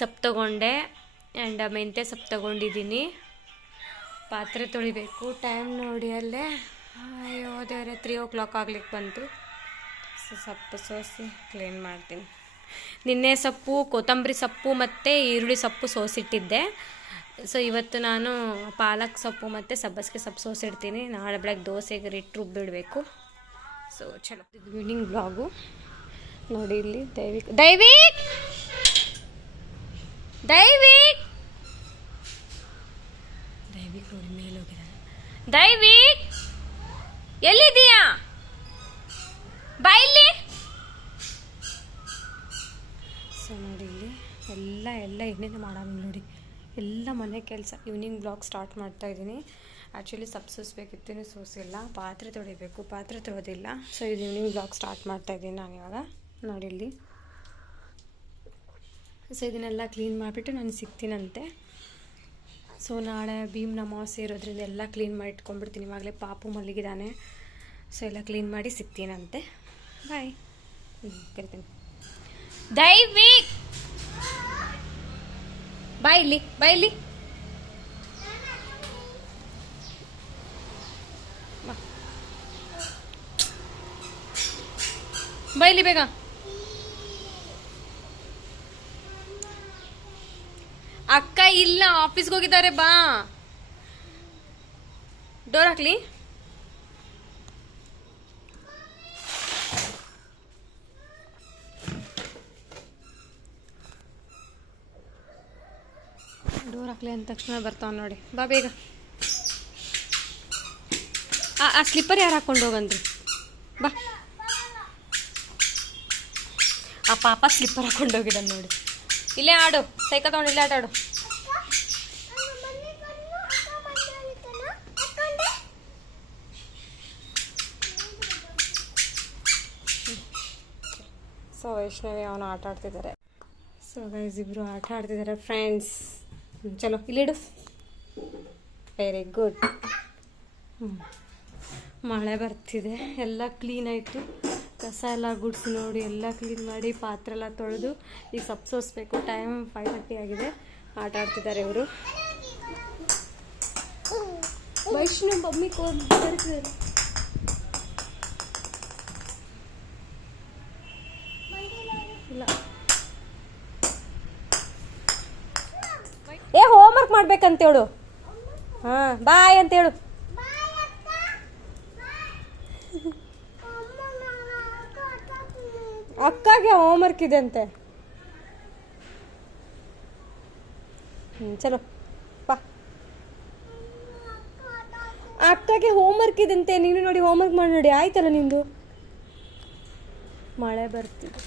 ಸೊಪ್ಪು ತೊಗೊಂಡೆ ಆ್ಯಂಡ್ ಮೆಂತ್ಯ ಸೊಪ್ಪು ತೊಗೊಂಡಿದ್ದೀನಿ. ಪಾತ್ರೆ ತೊಳಿಬೇಕು. ಟೈಮ್ ನೋಡಿ ಅಲ್ಲೇ ಅಯ್ಯೋ ದೇವರೇ 3 o'clock ಆಗ್ಲಿಕ್ಕೆ ಬಂತು. ಸೊಪ್ಪು ಸೋಸಿ ಕ್ಲೀನ್ ಮಾಡ್ತೀನಿ. ನಿನ್ನೆ ಸೊಪ್ಪು, ಕೊತ್ತಂಬರಿ ಸೊಪ್ಪು ಮತ್ತು ಈರುಳ್ಳಿ ಸೊಪ್ಪು ಸೋಸಿಟ್ಟಿದ್ದೆ. ಸೊ ಇವತ್ತು ನಾನು ಪಾಲಕ್ ಸೊಪ್ಪು ಮತ್ತು ಸಬ್ಬಸಿಗೆ ಸೊಪ್ಪು ಸೋಸಿಡ್ತೀನಿ. ನಾಳೆ ಬೆಳಗ್ಗೆ ದೋಸೆಗೆ ಹಿಟ್ಟು ರುಬ್ಬಿಡಬೇಕು. ಸೊ ಚಲೋ ಈವ್ನಿಂಗ್ ಬ್ಲಾಗು ನೋಡಿ. ಇಲ್ಲಿ ದೈವಿಕ್ ದೈವಿಕ್ ದೈವಿಕ್ ದೈವಿಕ್ ನೋಡಿ ಮೇಲೆ ಹೋಗಿದ್ದಾನೆ. ದೈವಿಕ್ ಎಲ್ಲಿದ್ದೀಯಾ? ಬಾ ಇಲ್ಲಿ. ಸೊ ನೋಡಿ ಇಲ್ಲಿ ಎಲ್ಲ ಏನೇನು ಮಾಡೋಣ ನೋಡಿ. ಎಲ್ಲ ಮನೆ ಕೆಲಸ. ಈವ್ನಿಂಗ್ ಬ್ಲಾಗ್ ಸ್ಟಾರ್ಟ್ ಮಾಡ್ತಾಯಿದ್ದೀನಿ. ಆ್ಯಕ್ಚುಲಿ ಸೊಪ್ಪು ಸೋಸಬೇಕಿತ್ತು, ಸೋಸಿಲ್ಲ. ಪಾತ್ರೆ ತೊಳಿಬೇಕು, ಪಾತ್ರೆ ತೊಳೆದಿಲ್ಲ. ಸೊ ಇದು ಈವ್ನಿಂಗ್ ಬ್ಲಾಗ್ ಸ್ಟಾರ್ಟ್ ಮಾಡ್ತಾಯಿದ್ದೀನಿ ನಾನು ಇವಾಗ. ನೋಡಿ ಇಲ್ಲಿ. ಸೊ ಇದನ್ನೆಲ್ಲ ಕ್ಲೀನ್ ಮಾಡಿಬಿಟ್ಟು ನಾನು ಸಿಗ್ತೀನಂತೆ. ಸೊ ನಾಳೆ ಭೀಮ್ ಅಮಾವಾಸ್ಯೆ ಇರೋದ್ರಿಂದ ಎಲ್ಲ ಕ್ಲೀನ್ ಮಾಡಿ ಇಟ್ಕೊಂಡ್ಬಿಡ್ತೀನಿ. ಇವಾಗಲೇ ಪಾಪು ಮಲಗಿದ್ದಾನೆ. ಸೊ ಎಲ್ಲ ಕ್ಲೀನ್ ಮಾಡಿ ಸಿಗ್ತೀನಂತೆ. ಬಾಯ್. ಕರಿತೀನಿ. ದೈವಿಕ್ ಬಾಯ್ ಇಲ್ಲಿ, ಬಾಯ್ ಇಲ್ಲಿ. ಬೈಲಿ ಬೇಗ. ಅಕ್ಕ ಇಲ್ಲ, ಆಫೀಸ್ಗೆ ಹೋಗಿದ್ದಾರೆ. ಬಾ, ಡೋರ್ ಹಾಕ್ಲಿ. ಡೋರ್ ಹಾಕ್ಲಿ ಅಂದ ತಕ್ಷಣ ಬರ್ತಾವ ನೋಡಿ. ಬಾ ಬೇಗ. ಆ ಸ್ಲಿಪ್ಪರ್ ಯಾರು ಹಾಕ್ಕೊಂಡು ಹೋಗಂದ್ರಿ? ಬಾ. ಆ ಪಾಪ ಸ್ಲಿಪ್ಪರ್ ಹಾಕೊಂಡು ಹೋಗಿದ್ದಾನೆ ನೋಡಿ. ಇಲ್ಲೇ ಆಡು, ಸೈಕಲ್ ತಗೊಂಡು ಇಲ್ಲೇ ಆಟಾಡು. ಸೊ ವೈಷ್ಣವಿ ಅವನು ಆಟ ಆಡ್ತಿದ್ದಾರೆ. ಸೊ ಗೈಸ್ ಇಬ್ಬರು ಆಟ ಆಡ್ತಿದ್ದಾರೆ ಫ್ರೆಂಡ್ಸ್. ಚಲೋ ಇಲ್ಲಿಡು. Very good. ಮಳೆ ಬರ್ತಿದೆ. ಎಲ್ಲ ಕ್ಲೀನ್ ಆಯಿತು. ಕಸ ಎಲ್ಲ ಗುಡಿಸಿ ನೋಡಿ ಎಲ್ಲ ಕ್ಲೀನ್ ಮಾಡಿ ಪಾತ್ರೆ ಎಲ್ಲ ತೊಳೆದು ಈಗ ಸೊಪ್ಪು ಸೋಸಬೇಕು. ಟೈಮ್ 5:30 ಆಗಿದೆ. ಆಟ ಆಡ್ತಿದ್ದಾರೆ ಇವರು. ವೈಷ್ಣವ್ ಮಮ್ಮಿ ಬರ್ತಿದ್ದಾರೆ. ಇಲ್ಲ ಹೋಮ್ವರ್ಕ್ ಮಾಡ್ಬೇಕಂತೇಳು. ಹಾಂ ಬಾಯ್ ಅಂತೇಳು. ಅಕ್ಕಗೆ ಹೋಮ್ವರ್ಕ್ ಇದೆ ಅಂತೆ. ಚಲೋ ಬಾ. ಅಕ್ಕಗೆ ಹೋಮ್ವರ್ಕ್ ಇದಂತೆ. ನೀನು ನೋಡಿ ಹೋಮ್ವರ್ಕ್ ಮಾಡಿ ನೋಡಿ. ಆಯ್ತಲ್ಲ ನಿಂದು. ಮಳೆ ಬರ್ತಿದೆ.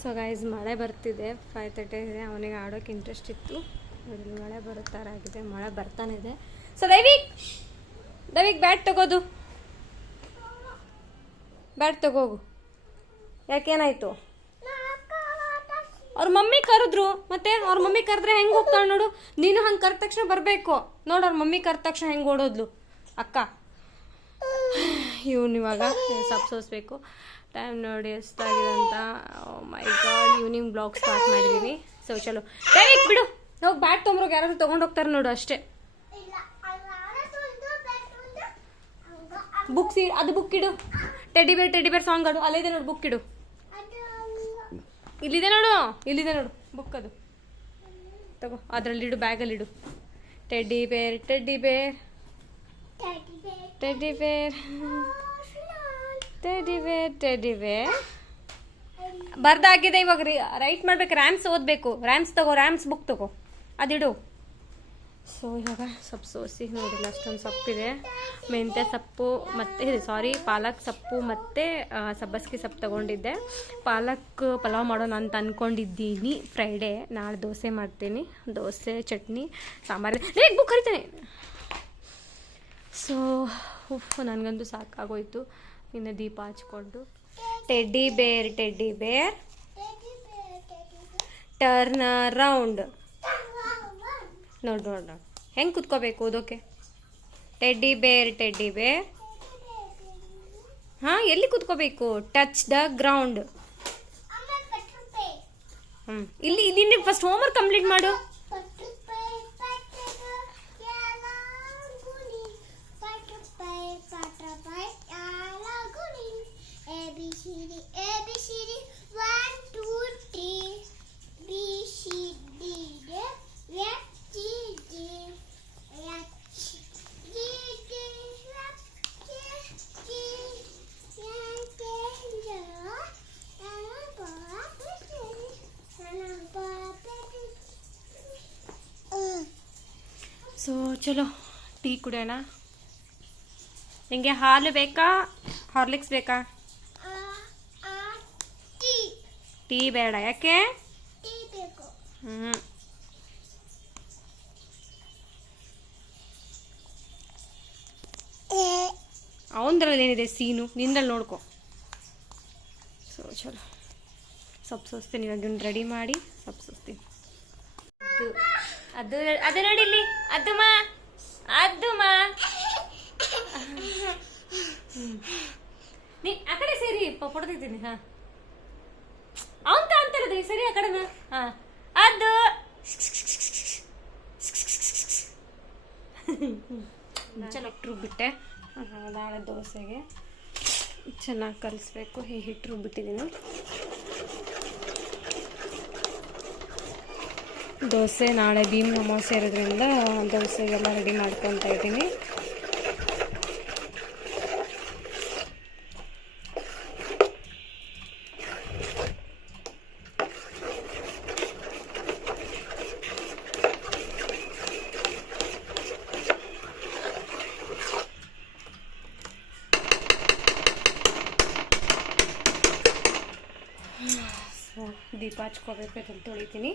ಸೊ ಗೈಸ್ ಮಳೆ ಬರ್ತಿದೆ. 5:30 ಇದೆ. ಅವನಿಗೆ ಆಡೋಕ್ಕೆ ಇಂಟ್ರೆಸ್ಟ್ ಇತ್ತು. ನೋಡಿ ಮಳೆ ಬರೋ ಥರ ಆಗಿದೆ. ಮಳೆ ಬರ್ತಾನೆ ಇದೆ. ಸೊ ದೈವಿಕ್ ಬ್ಯಾಟ್ ತಗೋದು. ಬ್ಯಾಟ್ ತಗೋಗು. ಯಾಕೇನಾಯ್ತು? ಅವ್ರ ಮಮ್ಮಿ ಕರೆದ್ರು. ಮತ್ತೆ ಅವ್ರ ಮಮ್ಮಿ ಕರೆದ್ರೆ ಹೆಂಗೆ ಹೋಗ್ತಾಳೆ ನೋಡು. ನೀನು ಹಂಗೆ ಕರೆದ ತಕ್ಷಣ ಬರಬೇಕು ನೋಡು. ಅವ್ರ ಮಮ್ಮಿ ಕರೆದ ತಕ್ಷಣ ಹೆಂಗೆ ಓಡೋದ್ಲು ಅಕ್ಕ. ಇವನು ಇವಾಗ ಸೊಪ್ಪು ಸೋಸಬೇಕು. ಟೈಮ್ ನೋಡಿ ಎಷ್ಟಾಗಿದೆ ಅಂತ. ಮೈ ಗಾಡ್, ಈವ್ನಿಂಗ್ ಬ್ಲಾಗ್ ಸ್ಟಾರ್ಟ್ ಮಾಡಿದ್ದೀನಿ. ಸೊ ಚಲೋ ದೈವಿಕ್ ಬಿಡು. ಹೋಗಿ ಬ್ಯಾಟ್ ತೊಗೊಂಬ್ರೋಗಿ. ಯಾರಾದ್ರೂ ತೊಗೊಂಡು ಹೋಗ್ತಾರೆ ನೋಡು ಅಷ್ಟೇ. ಬುಕ್ಸ್ ಅದು ಬುಕ್ ಇಡು. ಟೆಡಿ ಬೇರ್ ಸಾಂಗ್ ಆಡು. ಅಲ್ಲಿದೆ ನೋಡು ಬುಕ್ ಇಡು. ಇಲ್ಲಿದೆ ನೋಡು ಬುಕ್. ಅದು ತಗೋ, ಅದರಲ್ಲಿಡು, ಬ್ಯಾಗಲ್ಲಿಡು. ಟೆಡಿ ಬೇರ್ ಬರ್ದಾಗಿದೆ. ಇವಾಗ ರೈಟ್ ಮಾಡ್ಬೇಕು. ರ್ಯಾಮ್ಸ್ ಓದಬೇಕು. ರ್ಯಾಮ್ಸ್ ತಗೋ. ರ್ಯಾಮ್ಸ್ ಬುಕ್ ತಗೋ, ಅದಿಡು. ಸೊ ಇವಾಗ ಸೊಪ್ಪು ಸೋಸಿ ನೋಡಿಲ್ಲ. ಅಷ್ಟೊಂದು ಸೊಪ್ಪಿದೆ. ಮೆಂತ್ಯ ಸೊಪ್ಪು ಮತ್ತು ಪಾಲಕ್ ಸೊಪ್ಪು ಮತ್ತು ಸಬ್ಬಸಿಗೆ ಸೊಪ್ಪು ತೊಗೊಂಡಿದ್ದೆ. ಪಾಲಕ್ ಪಲಾವ್ ಮಾಡೋಣ ಅಂತ ಅಂದ್ಕೊಂಡಿದ್ದೀನಿ. ಫ್ರೈಡೇ ನಾಳೆ ದೋಸೆ ಮಾಡ್ತೀನಿ. ದೋಸೆ, ಚಟ್ನಿ, ಸಾಂಬಾರು. ಬುಕ್ ಕರಿತೇನೆ. ಸೊ ನನಗಂತೂ ಸಾಕಾಗೋಯ್ತು. ಇನ್ನು ದೀಪ ಹಚ್ಕೊಂಡು ಟೆಡ್ಡಿ ಬೇರ್ ಟರ್ನ್ ಅರೌಂಡ್. ನೋಡು ಹೆಂಗೆ ಕುತ್ಕೋಬೇಕು ಓದೋಕೆ. ಟೆಡ್ಡಿ ಬೇರ್ ಹಾಂ, ಎಲ್ಲಿ ಕೂತ್ಕೋಬೇಕು? Touch the ground. ಇಲ್ಲಿ ಇಲ್ಲಿ ಫಸ್ಟ್ ಹೋಮ್ವರ್ಕ್ ಕಂಪ್ಲೀಟ್ ಮಾಡು. ಸೊ ಚಲೋ ಟೀ ಕುಡಿಯೋಣ. ನಿಂಗೆ ಹಾಲು ಬೇಕಾ, ಹಾರ್ಲಿಕ್ಸ್ ಬೇಕಾ? ಟೀ ಬೇಡ, ಯಾಕೆ? ಅವನದ್ರಲ್ಲಿ ಏನಿದೆ ಸೀನು, ನಿಂದಲ್ಲಿ ನೋಡ್ಕೊ. ಸೊ ಚಲೋ ಸೊಪ್ಪು ಸೋಸ್ತೀನಿ ಇವಾಗ. ರೆಡಿ ಮಾಡಿ ಸೊಪ್ಪು ಸೋಸ್ತೀನಿ. ಅದು ಅದು ನೋಡಿಲ್ಲಿ, ಅದುಮ್ಮ ಅದುಮ್ಮ ನೀ ಆ ಕಡೆ ಸೇರಿ ಪೊಡ್ತಿದ್ದೀನಿ. ಹಾ, ಅವನ್ ಕಾಣ್ತಿರೋದು ಸರಿ ಆ ಕಡೆನ. ಹಾ, ಅದು ಚಲೋ ರುಬ್ಬಿಟ್ಟೆ. ನಾಳೆ ದೋಸೆಗೆ ಚೆನ್ನಾಗಿ ಕಲಿಸ್ಬೇಕು. ಹಿಟ್ಟು ರುಬ್ಬಿಟ್ಟಿದ್ದೀನಿ. ದೋಸೆ ನಾಳೆ ಭೀಮ್ ಅಮಾವಾಸ್ಯೆ ಇರೋದ್ರಿಂದ ದೋಸೆಗೆಲ್ಲ ರೆಡಿ ಮಾಡ್ಕೊತಾ ಇದ್ದೀನಿ. ದೀಪ ಹಚ್ಕೋಬೇಕು, ಅದನ್ನು ತೊಳಿತೀನಿ.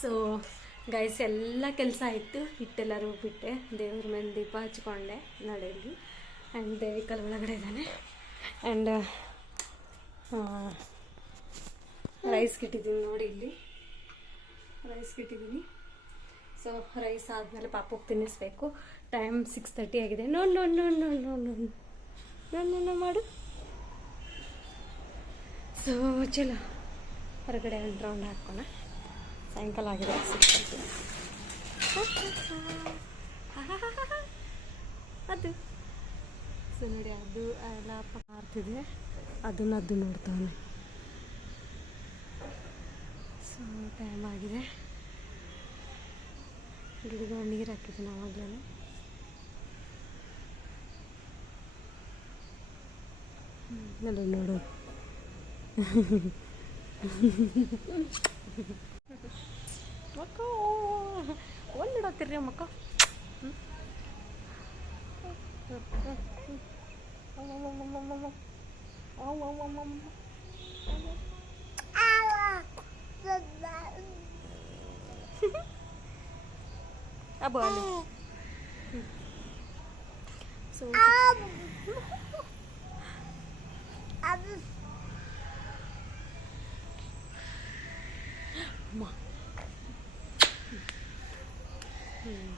ಸೊ ಗೈಸ್, ಎಲ್ಲ ಕೆಲಸ ಆಯಿತು. ಹಿಟ್ಟೆಲ್ಲ ರುಬ್ಬಿಟ್ಟೆ, ದೇವ್ರ ಮೇಲೆ ದೀಪ ಹಚ್ಕೊಂಡೆ ನಡೆಯಲ್ಲಿ. ಆ್ಯಂಡ್ ದೇವಿಕಲ್ ಒಳಗಡೆ ಇದ್ದಾನೆ. ಆ್ಯಂಡ್ ರೈಸ್ ಇಟ್ಟಿದ್ದೀನಿ ನೋಡಿ, ಇಲ್ಲಿ ರೈಸ್ ಇಟ್ಟಿದ್ದೀನಿ. ಸೊ ರೈಸ್ ಆದಮೇಲೆ ಪಾಪಕ್ಕೆ ತಿನ್ನಿಸ್ಬೇಕು. ಟೈಮ್ 6:30 ಆಗಿದೆ. ನೋ ಮಾಡು. ಸೊ ಚಲೋ ಹೊರಗಡೆ ಒಂದು ರೌಂಡ್ ಹಾಕೋಣ. ಸಾಯಂಕಾಲ ಆಗಿದೆ. ಅದು ಸೊ ನೋಡಿ, ಅದು ಎಲ್ಲ ಮಾಡ್ತಿದೆ. ಅದು ನೋಡ್ತಾನೆ. ಸೊ ಟೈಮ್ ಆಗಿದೆ. ಗಿಡಗಳು ನೀರು ಹಾಕಿದ್ದೀನಿ ಆವಾಗಲೇ. ನೋಡು ಮಕ್ಕ ಒಂದಿಡತ್ತೀರಿ ಮಕ್ಕ. ಅಬ್ಬ ಸೊ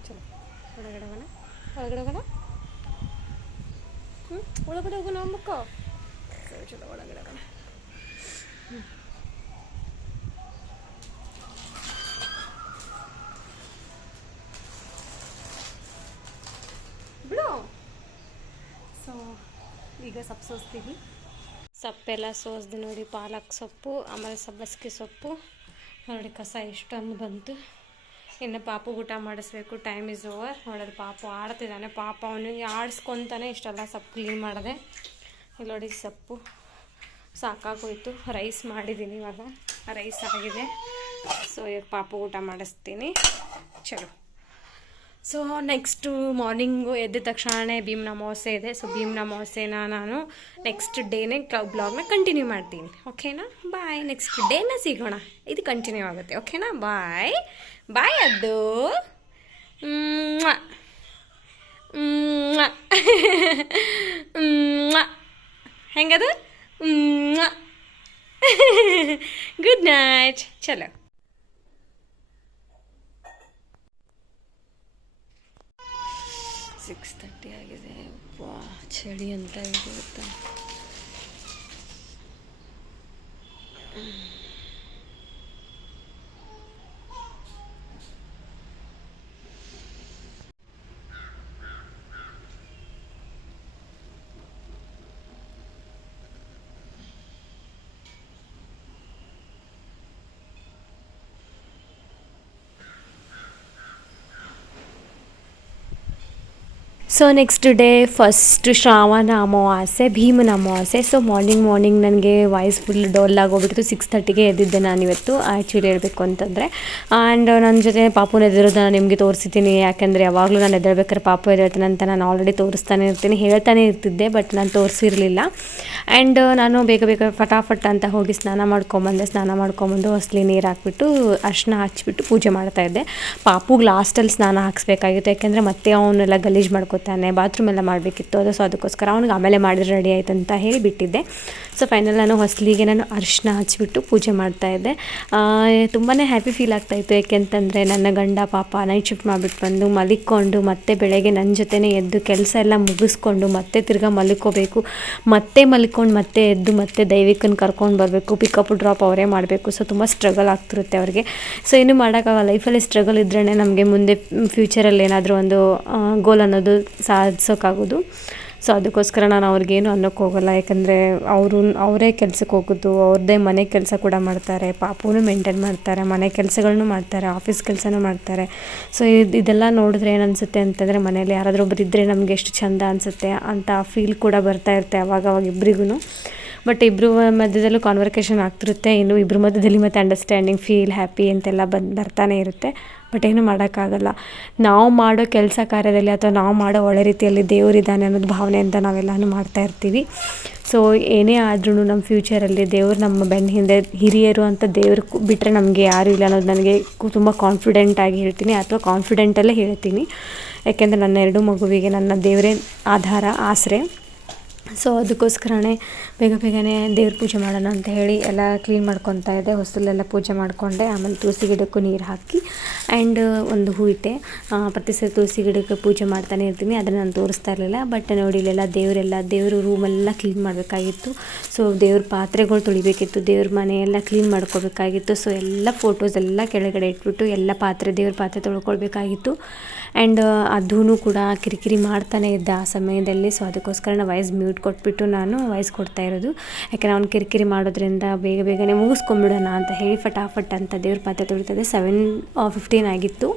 ಚಲೋ ಒಳಗಡೆ ಹೋಗೋಣ. ಒಳಗಡೆ ಹೋಗೋಣ ಮಕ್ಕ. ಚಲೋ ಒಳಗಡೆ ಹೋಗೋಣ. ಬಿಡು. ಸೊ ಈಗ ಸೊಪ್ಪು ಸೋಸ್ತೀವಿ. ಸೊಪ್ಪೆಲ್ಲ ಸೋಸ್ದು ನೋಡಿ, ಪಾಲಕ್ ಸೊಪ್ಪು, ಆಮೇಲೆ ಸಬ್ಬಸಿಗೆ ಸೊಪ್ಪು ನೋಡಿ. ಕಸ ಇಷ್ಟೊಂದು ಬಂತು. ಇನ್ನು ಪಾಪು ಊಟ ಮಾಡಿಸ್ಬೇಕು. Time is over. ನೋಡೋದು ಪಾಪು ಆಡ್ತಿದ್ದಾನೆ. ಪಾಪ ಅವನಿಗೆ ಆಡಿಸ್ಕೊತಾನೆ ಇಷ್ಟೆಲ್ಲ ಸೊಪ್ಪು ಕ್ಲೀನ್ ಮಾಡಿದೆ. ಇಲ್ಲಿ ನೋಡಿ, ಸೊಪ್ಪು ಸಾಕಾಗೋಯ್ತು. ರೈಸ್ ಮಾಡಿದ್ದೀನಿ, ಇವಾಗ ರೈಸ್ ಆಗಿದೆ. ಸೊ ಈಗ ಪಾಪು ಊಟ ಮಾಡಿಸ್ತೀನಿ. ಚಲೋ. ಸೊ ನೆಕ್ಸ್ಟು ಮಾರ್ನಿಂಗು ಎದ್ದ ತಕ್ಷಣ ಭೀಮ್ ಅಮಾವಾಸ್ಯೆ ಇದೆ. ಸೊ ಭೀಮ್ ಅಮಾವಾಸ್ಯೆನ ನಾನು ನೆಕ್ಸ್ಟ್ ಡೇನೇ ಬ್ಲಾಗ್ನ ಕಂಟಿನ್ಯೂ ಮಾಡ್ತೀನಿ. ಓಕೆನಾ? ಬಾಯ್. ನೆಕ್ಸ್ಟ್ ಡೇನ ಸಿಗೋಣ. ಇದು ಕಂಟಿನ್ಯೂ ಆಗುತ್ತೆ. ಓಕೆನಾ? Bye bye. ಅದು ಹೆಂಗದು? Good night. ಚಲೋ. ಸಿಕ್ಸ್ 30 ಆಗಿದೆ. ವಾ ಚಳಿ ಅಂತ ಗೊತ್ತಾ. ಸೊ ನೆಕ್ಸ್ಟ್ ಡೇ ಫಸ್ಟ್ ಶ್ರಾವಣ ಅಮಾವಾಸ್ಯೆ, ಭೀಮನ ಅಮಾವಾಸ್ಯೆ. ಸೊ ಮಾರ್ನಿಂಗ್ ನನಗೆ ವಾಯ್ಸ್ ಫುಲ್ ಡಲ್ ಆಗೋಗ್ಬಿಟ್ಟಿತ್ತು. 6:30ಗೆ ಎದ್ದಿದ್ದೆ ನಾನು ಇವತ್ತು, ಆ್ಯಕ್ಚುಲಿ ಹೇಳಬೇಕು ಅಂತಂದರೆ. ಆ್ಯಂಡ್ ನನ್ನ ಜೊತೆ ಪಾಪುನ ಎದ್ದಿರೋದು ನಾನು ನಿಮಗೆ ತೋರಿಸಿದ್ದೀನಿ. ಯಾಕೆಂದರೆ ಯಾವಾಗಲೂ ನಾನು ಎದ್ದೇಳ್ಬೇಕಾದ್ರೆ ಪಾಪು ಎದ್ದೇಳ್ತಾನೆ ಅಂತ ನಾನು ಆಲ್ರೆಡಿ ತೋರಿಸ್ತಾನೆ ಇರ್ತೀನಿ, ಹೇಳ್ತಾನೆ ಇರ್ತಿದ್ದೆ, ಬಟ್ ನಾನು ತೋರಿಸಿರಲಿಲ್ಲ. ಆ್ಯಂಡ್ ನಾನು ಬೇಗ ಫಟಾಫಟ್ ಅಂತ ಹೋಗಿ ಸ್ನಾನ ಮಾಡ್ಕೊಂಬಂದು ಹೊಸಲಿ ನೀರು ಹಾಕ್ಬಿಟ್ಟು ಅರ್ಶಿನ ಹಚ್ಬಿಟ್ಟು ಪೂಜೆ ಮಾಡ್ತಾಯಿದ್ದೆ. ಪಾಪುಗೆ ಲಾಸ್ಟಲ್ಲಿ ಸ್ನಾನ ಹಾಕ್ಸ್ಬೇಕಾಗಿತ್ತು, ಯಾಕೆಂದರೆ ಮತ್ತೆ ಅವನ್ನೆಲ್ಲ ಗಲೀಜು ಮಾಡ್ಕೋತಾನೆ, ಬಾತ್ರೂಮ್ ಎಲ್ಲ ಮಾಡಬೇಕಿತ್ತು ಅದು. ಸೊ ಅದಕ್ಕೋಸ್ಕರ ಅವ್ನಿಗೆ ಆಮೇಲೆ ಮಾಡಿದ್ರೆ ರೆಡಿ ಆಯ್ತು ಅಂತ ಹೇಳಿ ಬಿಟ್ಟಿದ್ದೆ. ಸೊ ಫೈನಲ್ ನಾನು ಹೊಸಲಿಗೆ ಅರಿಶಿನ ಹಚ್ಬಿಟ್ಟು ಪೂಜೆ ಮಾಡ್ತಾಯಿದ್ದೆ. ತುಂಬಾ ಹ್ಯಾಪಿ ಫೀಲ್ ಆಗ್ತಾಯಿತ್ತು, ಯಾಕೆಂತಂದರೆ ನನ್ನ ಗಂಡ ಪಾಪ ನೈಟ್ ಶಿಫ್ಟ್ ಮಾಡಿಬಿಟ್ಟು ಬಂದು ಮಲಿಕ್ಕೊಂಡು ಮತ್ತೆ ಬೆಳಗ್ಗೆ ನನ್ನ ಜೊತೆನೇ ಎದ್ದು ಕೆಲಸ ಎಲ್ಲ ಮುಗಿಸ್ಕೊಂಡು ಮತ್ತೆ ತಿರ್ಗಾ ಮಲ್ಕೋಬೇಕು, ಮತ್ತೆ ಮಲ್ಕೊಂಡು ಮತ್ತೆ ಎದ್ದು ಮತ್ತೆ ದೈವಿಕನ ಕರ್ಕೊಂಡು ಬರಬೇಕು, ಪಿಕಪ್ ಡ್ರಾಪ್ ಅವರೇ ಮಾಡಬೇಕು. ಸೊ ತುಂಬ ಸ್ಟ್ರಗಲ್ ಆಗ್ತಿರುತ್ತೆ ಅವ್ರಿಗೆ. ಸೊ ಏನು ಮಾಡೋಕ್ಕಾಗಲ್ಲ, ಲೈಫಲ್ಲಿ ಸ್ಟ್ರಗಲ್ ಇದ್ರೇ ನಮಗೆ ಮುಂದೆ ಫ್ಯೂಚರಲ್ಲಿ ಏನಾದರೂ ಒಂದು ಗೋಲ್ ಅನ್ನೋದು ಸಾಧಿಸೋಕ್ಕಾಗೋದು. ಸೊ ಅದಕ್ಕೋಸ್ಕರ ನಾನು ಅವ್ರಿಗೇನು ಅನ್ನೋಕ್ಕೆ ಹೋಗೋಲ್ಲ, ಯಾಕಂದರೆ ಅವರೇ ಕೆಲ್ಸಕ್ಕೆ ಹೋಗೋದು, ಅವ್ರದ್ದೇ ಮನೆ ಕೆಲಸ ಕೂಡ ಮಾಡ್ತಾರೆ, ಪಾಪುನೂ ಮೇಂಟೈನ್ ಮಾಡ್ತಾರೆ, ಮನೆ ಕೆಲಸಗಳನ್ನೂ ಮಾಡ್ತಾರೆ, ಆಫೀಸ್ ಕೆಲಸನೂ ಮಾಡ್ತಾರೆ. ಸೊ ಇದೆಲ್ಲ ನೋಡಿದ್ರೆ ಏನು ಅನಿಸುತ್ತೆ ಅಂತಂದರೆ, ಮನೇಲಿ ಯಾರಾದರೂ ಒಬ್ರು ಇದ್ದರೆ ನಮಗೆ ಎಷ್ಟು ಚೆಂದ ಅನಿಸುತ್ತೆ ಅಂತ ಫೀಲ್ ಕೂಡ ಬರ್ತಾ ಇರುತ್ತೆ ಅವಾಗ ಇಬ್ಬರಿಗೂ. ಬಟ್ ಇಬ್ಬರು ಮಧ್ಯದಲ್ಲೂ ಕಾನ್ವರ್ಕೇಷನ್ ಆಗ್ತಿರುತ್ತೆ, ಇನ್ನು ಇಬ್ಬರ ಮಧ್ಯದಲ್ಲಿ ಮತ್ತು ಅಂಡರ್ಸ್ಟ್ಯಾಂಡಿಂಗ್, ಫೀಲ್, ಹ್ಯಾಪಿ ಅಂತೆಲ್ಲ ಬರ್ತಾನೆ ಇರುತ್ತೆ. ಬಟ್ ಏನೂ ಮಾಡೋಕ್ಕಾಗಲ್ಲ. ನಾವು ಮಾಡೋ ಕೆಲಸ ಕಾರ್ಯದಲ್ಲಿ ಅಥವಾ ನಾವು ಮಾಡೋ ಒಳ್ಳೆ ರೀತಿಯಲ್ಲಿ ದೇವರಿದ್ದಾನೆ ಅನ್ನೋದು ಭಾವನೆಯಿಂದ ನಾವೆಲ್ಲನೂ ಮಾಡ್ತಾಯಿರ್ತೀವಿ. ಸೊ ಏನೇ ಆದ್ರೂ ನಮ್ಮ ಫ್ಯೂಚರಲ್ಲಿ ದೇವ್ರು ನಮ್ಮ ಬೆನ್ನ ಹಿಂದೆ ಹಿರಿಯರು ಅಂತ ದೇವ್ರು ಬಿಟ್ಟರೆ ನಮಗೆ ಯಾರೂ ಇಲ್ಲ ಅನ್ನೋದು ನನಗೆ ತುಂಬ ಕಾನ್ಫಿಡೆಂಟಾಗಿ ಹೇಳ್ತೀನಿ, ಅಥವಾ ಕಾನ್ಫಿಡೆಂಟಲ್ಲೇ ಹೇಳ್ತೀನಿ. ಯಾಕೆಂದರೆ ನನ್ನ 2 ಮಗುವಿಗೆ ನನ್ನ ದೇವರೇ ಆಧಾರ, ಆಸರೆ. ಸೊ ಅದಕ್ಕೋಸ್ಕರನೇ ಬೇಗನೆ ದೇವ್ರ ಪೂಜೆ ಮಾಡೋಣ ಅಂತ ಹೇಳಿ ಎಲ್ಲ ಕ್ಲೀನ್ ಮಾಡ್ಕೊತಾ ಇದ್ದೆ. ಹೊಸಲೆಲ್ಲ ಪೂಜೆ ಮಾಡಿಕೊಂಡೆ. ಆಮೇಲೆ ತುಳಸಿ ಗಿಡಕ್ಕೂ ನೀರು ಹಾಕಿ ಆ್ಯಂಡ್ ಒಂದು ಹೂ ಇಟ್ಟೆ. ಪ್ರತಿ ಸರಿ ತುಳಸಿ ಗಿಡಕ್ಕೆ ಪೂಜೆ ಮಾಡ್ತಾನೆ ಇರ್ತೀನಿ, ಅದನ್ನು ನಾನು ತೋರಿಸ್ತಾ ಇರಲಿಲ್ಲ. ಬಟ್ ನೋಡಿ ಇಲ್ಲೆಲ್ಲ ದೇವ್ರ ರೂಮೆಲ್ಲ ಕ್ಲೀನ್ ಮಾಡಬೇಕಾಗಿತ್ತು. ಸೊ ದೇವ್ರ ಪಾತ್ರೆಗಳು ತೊಳಿಬೇಕಿತ್ತು, ದೇವ್ರ ಮನೆಯೆಲ್ಲ ಕ್ಲೀನ್ ಮಾಡ್ಕೋಬೇಕಾಗಿತ್ತು. ಸೊ ಎಲ್ಲ ಫೋಟೋಸ್ ಎಲ್ಲ ಕೆಳಗಡೆ ಇಟ್ಬಿಟ್ಟು ಎಲ್ಲ ದೇವ್ರ ಪಾತ್ರೆ ತೊಳ್ಕೊಳ್ಬೇಕಾಗಿತ್ತು. ಆ್ಯಂಡ್ ಅದೂ ಕೂಡ ಕಿರಿಕಿರಿ ಮಾಡ್ತಾನೆ ಇದ್ದ ಆ ಸಮಯದಲ್ಲಿ. ಸೊ ಅದಕ್ಕೋಸ್ಕರ ವಾಯ್ಸ್ ಮ್ಯೂಟ್ ಕೊಟ್ಬಿಟ್ಟು ನಾನು ವಾಯ್ಸ್ ಕೊಡ್ತಾ ಇರೋದು. ಯಾಕೆಂದರೆ ಅವ್ನು ಕಿರಿಕಿರಿ ಮಾಡೋದ್ರಿಂದ ಬೇಗನೆ ಮುಗಿಸ್ಕೊಂಬಿಡೋಣ ಅಂತ ಹೇಳಿ ಫಟಾಫಟ್ ಅಂತ ದೇವ್ರ ಪಾತ್ರೆ ತೊಳಿತದೆ. 7:15 ಆಗಿತ್ತು.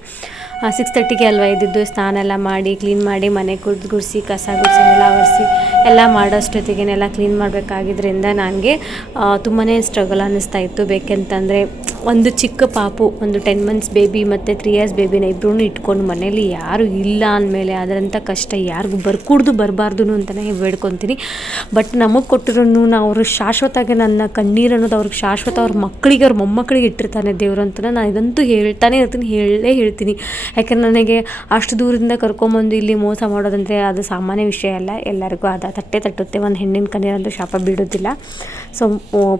6:30ಗೆ ಅಲ್ವಾ ಇದ್ದಿದ್ದು. ಸ್ನಾನ ಎಲ್ಲ ಮಾಡಿ ಕ್ಲೀನ್ ಮಾಡಿ ಮನೆ ಗುಡಿಸಿ ಕಸ ಗುಡಿಸಿ ಎಲ್ಲ ಒರೆಸಿ ಎಲ್ಲ ಮಾಡೋಷ್ಟೊತ್ತಿಗೆನೆಲ್ಲ ಕ್ಲೀನ್ ಮಾಡಬೇಕಾಗಿದ್ದರಿಂದ ನನಗೆ ತುಂಬಾ ಸ್ಟ್ರಗಲ್ ಅನ್ನಿಸ್ತಾ ಇತ್ತು. ಬೇಕೆಂತಂದರೆ ಒಂದು ಚಿಕ್ಕ ಪಾಪು, ಒಂದು 10 months ಬೇಬಿ ಮತ್ತು 3 years ಬೇಬಿನ ಇಬ್ಬರೂ ಇಟ್ಕೊಂಡು ಮನೇಲಿ ಯಾರು ಇಲ್ಲ ಅಂದಮೇಲೆ ಅದರಂಥ ಕಷ್ಟ ಯಾರಿಗೂ ಬರಬಾರ್ದು ಅಂತಲೇ ಬೇಡ್ಕೊತೀನಿ. ಬಟ್ ನಮಗೆ ಕೊಟ್ಟಿರೋ ಅವರು ಶಾಶ್ವತವಾಗಿ ನನ್ನ ಕಣ್ಣೀರು ಅನ್ನೋದು ಅವ್ರಿಗೆ ಶಾಶ್ವತ, ಅವ್ರ ಮಕ್ಕಳಿಗೆ ಅವ್ರ ಮೊಮ್ಮಕ್ಕಳಿಗೆ ಇಟ್ಟಿರ್ತಾನೆ ದೇವರು ಅಂತ ನಾನು ಇದಂತೂ ಹೇಳ್ತಾನೆ ಇರ್ತೀನಿ, ಹೇಳ್ತೀನಿ. ಯಾಕಂದರೆ ನನಗೆ ಅಷ್ಟು ದೂರದಿಂದ ಕರ್ಕೊಂಬಂದು ಇಲ್ಲಿ ಮೋಸ ಮಾಡೋದಂದರೆ ಅದು ಸಾಮಾನ್ಯ ವಿಷಯ ಅಲ್ಲ, ಎಲ್ಲರಿಗೂ ಅದು ತಟ್ಟುತ್ತೆ. ಒಂದು ಹೆಣ್ಣಿನ ಕಣ್ಣೀರಂತೂ ಶಾಪ ಬಿಡೋದಿಲ್ಲ. ಸೊ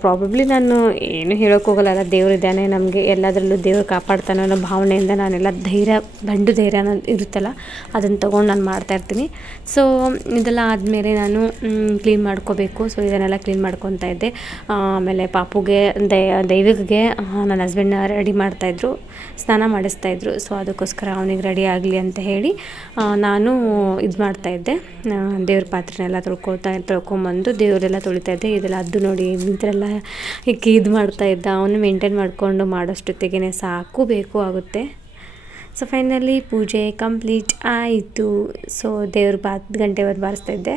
ಪ್ರಾಬಬ್ಲಿ ನಾನು ಏನು ಹೇಳೋಕ್ಕೋಗಲ್ಲ, ದೇವರಿದ್ದಾನೆ ನಮಗೆ ಎಲ್ಲದರಲ್ಲೂ ದೇವರು ಕಾಪಾಡ್ತಾನೆ ಅನ್ನೋ ಭಾವನೆಯಿಂದ ನಾನೆಲ್ಲ ಗಂಡು ಧೈರ್ಯ ಇರುತ್ತಲ್ಲ ಅದನ್ನು ತೊಗೊಂಡು ನಾನು ಮಾಡ್ತಾಯಿರ್ತೀನಿ. ಸೊ ಇದೆಲ್ಲ ಆದಮೇಲೆ ನಾನು ಕ್ಲೀನ್ ಮಾಡ್ಕೋಬೇಕು. ಸೊ ಇದನ್ನೆಲ್ಲ ಕ್ಲೀನ್ ಮಾಡ್ಕೊತಾ ಇದ್ದೆ. ಆಮೇಲೆ ಪಾಪುಗೆ ದೈವಿಗೆ ನನ್ನ ಹಸ್ಬೆಂಡ್ ರೆಡಿ ಮಾಡ್ತಾಯಿದ್ರು, ಸ್ನಾನ ಮಾಡಿಸ್ತಾಯಿದ್ರು. ಸೊ ಅದಕ್ಕೋಸ್ಕರ ಅವನಿಗೆ ರೆಡಿ ಆಗಲಿ ಅಂತ ಹೇಳಿ ನಾನು ಇದು ಮಾಡ್ತಾಯಿದ್ದೆ. ದೇವ್ರ ಪಾತ್ರೆನೆಲ್ಲ ತೊಳ್ಕೊಂಬಂದು ದೇವರೆಲ್ಲ ತೊಳಿತಾಯಿದ್ದೆ. ಇದೆಲ್ಲ ಅದು ನೋಡಿ ಈ ಥರ ಎಲ್ಲ ಇದು ಮಾಡ್ತಾಯಿದ್ದ. ಅವನು ಮೇಂಟೈನ್ ಮಾಡಿಕೊಂಡು ಮಾಡೋಷ್ಟೊತ್ತಿಗೆ ಸಾಕು ಬೇಕು ಆಗುತ್ತೆ. ಸೊ ಫೈನಲಿ ಪೂಜೆ ಕಂಪ್ಲೀಟ್ ಆಯಿತು. ಸೊ ದೇವ್ರ ಗಂಟೆ ಬಾರಿಸ್ತಾಯಿದ್ದೆ.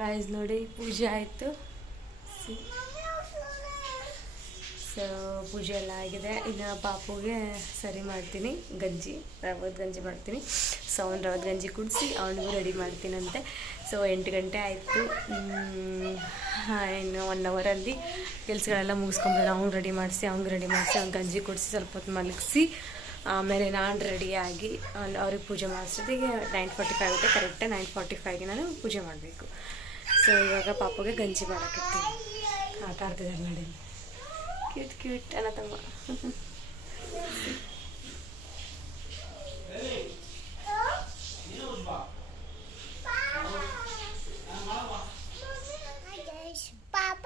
ಗಾಯ್ಸ್ ನೋಡಿ ಪೂಜೆ ಆಯಿತು. ಸೊ ಪೂಜೆ ಎಲ್ಲ ಆಗಿದೆ. ಇನ್ನು ಪಾಪುಗೆ ಸರಿ ಮಾಡ್ತೀನಿ, ಗಂಜಿ ರವದ ಗಂಜಿ ಮಾಡ್ತೀನಿ. ಸೊ ಅವ್ನು ರವದ ಗಂಜಿ ಕುಡಿಸಿ ಅವನಿಗೂ ರೆಡಿ ಮಾಡ್ತೀನಂತೆ. ಸೊ 8 ಗಂಟೆ ಆಯಿತು. ಇನ್ನು 1 ಅವರಲ್ಲಿ ಕೆಲಸಗಳೆಲ್ಲ ಮುಗಿಸ್ಕೊಂಡ್ರೆ ಅವ್ನು ರೆಡಿ ಮಾಡಿಸಿ ಅವ್ನು ಗಂಜಿ ಕುಡಿಸಿ ಸ್ವಲ್ಪ ಹೊತ್ತು ಮಲಗಿಸಿ ಆಮೇಲೆ ನಾನು ರೆಡಿಯಾಗಿ ಅವ್ರಿಗೆ ಪೂಜೆ ಮಾಡಿಸೋದಿಗೆ 9:45 ಆಗುತ್ತೆ. ಕರೆಕ್ಟಾಗಿ 9:45ಗೆ ನಾನು ಪೂಜೆ ಮಾಡಬೇಕು. ಸೊ ಇವಾಗ ಪಾಪುಗೆ ಗಂಜಿ ಮಾಡೋಕ್ಕಿರ್ತೀನಿ. ಆಟ ಆಡ್ತಿದ್ದಾರೆ ನೋಡಿ, ಕ್ಯೂಟ್ ಅನ್ನ ತಮ್ಮ. ಪಾಪ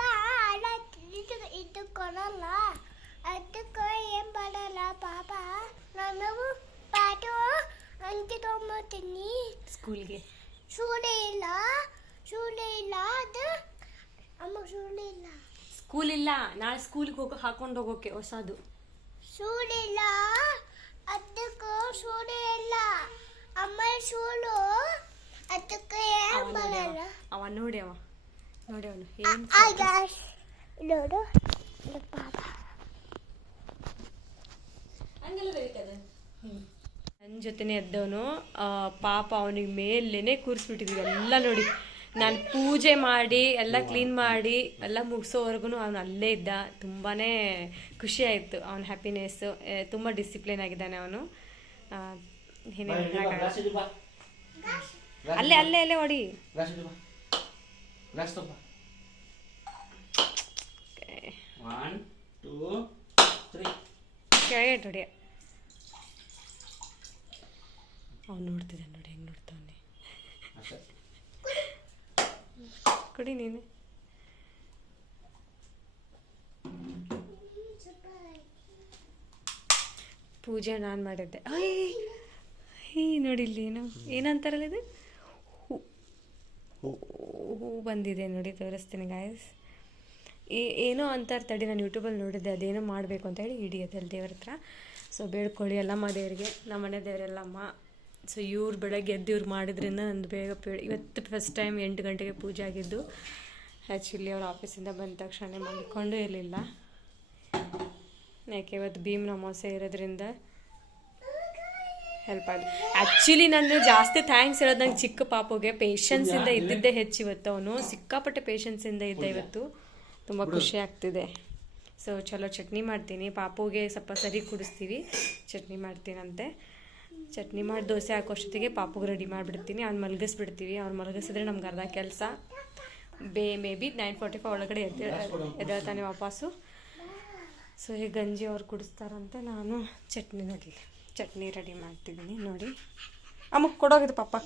ಇದು ಕೊಡಲ್ಲ, ಅದಕ್ಕೆ ಏನು ಮಾಡಲ್ಲ ಪಾಪ. ನಾನು ಪಾಟು ಅಂಕಿ ತೊಗೊಂಬರ್ತೀನಿ ಸ್ಕೂಲ್ಗೆ. ಶೂಲೆ ಇಲ್ಲ ಅದು ಅಮ್ಮ ಶೂಲೆ ಇಲ್ಲ. ಸ್ಕೂಲ್ ಇಲ್ಲ, ನಾಳೆ ಸ್ಕೂಲ್ಗೆ ಹಾಕೊಂಡು ಹೋಗೋಕೆ ಹೊಸದು ಶೂಲೆ ಇಲ್ಲ, ಅದಕ್ಕೆ ಶೂಲೆ ಇಲ್ಲ ಅಮ್ಮ ಶೂಲು, ಅದಕ್ಕೆ ಏನು ಮಾಡಲ್ಲ. ಅವ ನೋಡಿ ಅವನು ನೋಡು ಪಾಪ ನನ್ನ ಜೊತೆನೇ ಎದ್ದವನು. ಪಾಪ ಅವನಿಗೆ ಮೇಲೇನೆ ಕೂರಿಸ್ಬಿಟ್ಟಿದ್ವಿ ಎಲ್ಲ ನೋಡಿ. ನಾನು ಪೂಜೆ ಮಾಡಿ ಎಲ್ಲ ಕ್ಲೀನ್ ಮಾಡಿ ಎಲ್ಲ ಮುಗಿಸೋವರೆಗೂ ಅವನು ಅಲ್ಲೇ ಇದ್ದ. ತುಂಬಾ ಖುಷಿ ಆಯಿತು ಅವನ ಹ್ಯಾಪಿನೆಸ್ಸು. ತುಂಬ ಡಿಸಿಪ್ಲಿನ್ ಆಗಿದ್ದಾನೆ ಅವನು. ಅಲ್ಲೇ ಹೊಡಿ. ಕೆಳಗೆ ಹೊಡಿ. ಅವ್ನು ನೋಡ್ತಿದ್ದಾನೆ ನೋಡಿ, ಹೆಂಗೆ ನೋಡ್ತಾವನೆ. ಕೊಡಿ ನೀನು. ಪೂಜೆ ನಾನು ಮಾಡಿದ್ದೆ. ನೋಡಿ ಇಲ್ಲಿ ಏನಂತಾರಲ್ಲ ಇದು, ಹೂ ಬಂದಿದೆ ನೋಡಿ, ತೋರಿಸ್ತೀನಿ ಗಾಯ್ಸ್. ಏನೋ ಅಂತಾರೆ ತಡಿ, ನಾನು ಯೂಟ್ಯೂಬಲ್ಲಿ ನೋಡಿದ್ದೆ, ಅದೇನೋ ಮಾಡಬೇಕು ಅಂತ ಹೇಳಿ ಹಿಡಿಯೋದಲ್ಲಿ ದೇವ್ರ ಹತ್ರ. ಸೊ ಬೇಡ್ಕೊಳ್ಳಿ ಎಲ್ಲಮ್ಮ ದೇವರಿಗೆ, ನಮ್ಮ ಮನೆ ದೇವರೆಲ್ಲಮ್ಮ. ಸೊ ಇವ್ರು ಬೆಳಗ್ಗೆ ಎದ್ದು ಇವ್ರು ಮಾಡಿದ್ರಿಂದ ನಂದು ಬೇಗ ಇವತ್ತು ಫಸ್ಟ್ ಟೈಮ್ 8 ಗಂಟೆಗೆ ಪೂಜೆ ಆಗಿದ್ದು. ಆ್ಯಕ್ಚುಲಿ ಅವ್ರು ಆಫೀಸಿಂದ ಬಂದ ತಕ್ಷಣ ಮಾಡಿಕೊಂಡು ಇರಲಿಲ್ಲ, ಯಾಕೆ ಇವತ್ತು ಭೀಮ್ನ ಅಮಾವಾಸ್ಯೆ ಇರೋದ್ರಿಂದ ಹೆಲ್ಪ್ ಆಗಿದೆ. ಆ್ಯಕ್ಚುಲಿ ನಾನು ಜಾಸ್ತಿ ಥ್ಯಾಂಕ್ಸ್ ಹೇಳೋದು ನಂಗೆ ಚಿಕ್ಕ ಪಾಪುಗೆ. ಪೇಷನ್ಸಿಂದ ಇದ್ದಿದ್ದೇ ಹೆಚ್ಚು ಇವತ್ತು. ಅವನು ಸಿಕ್ಕಾಪಟ್ಟೆ ಪೇಷನ್ಸಿಂದ ಇದ್ದ ಇವತ್ತು. ತುಂಬ ಖುಷಿ ಆಗ್ತಿದೆ. ಸೊ ಚಲೋ ಚಟ್ನಿ ಮಾಡ್ತೀನಿ, ಪಾಪುಗೆ ಸ್ವಲ್ಪ ಸರಿ ಕುಡಿಸ್ತೀವಿ, ಚಟ್ನಿ ಮಾಡ್ತೀನಂತೆ. ಚಟ್ನಿ ಮಾಡಿ ದೋಸೆ ಹಾಕೋಷ್ಟೊತ್ತಿಗೆ ಪಾಪುಗೆ ರೆಡಿ ಮಾಡಿಬಿಡ್ತೀನಿ. ಅವ್ನು ಮಲಗಿಸ್ಬಿಡ್ತೀವಿ. ಅವ್ನು ಮಲಗಿಸಿದ್ರೆ ನಮ್ಗೆ ಅರ್ಧ ಕೆಲಸ. ಮೇ ಬಿ 9:45 ಒಳಗಡೆ ಎದ್ದೇಳ್ತಾನೆ ವಾಪಸ್ಸು. ಸೊ ಈಗ ಗಂಜಿ ಅವ್ರು ಕುಡಿಸ್ತಾರಂತೆ, ನಾನು ಚಟ್ನಿ ರೆಡಿ ಮಾಡ್ತಿದ್ದೀನಿ ನೋಡಿ. ಅಮ್ಮ ಕೊಡೋಗಿದ್ದು ಪಾಪ.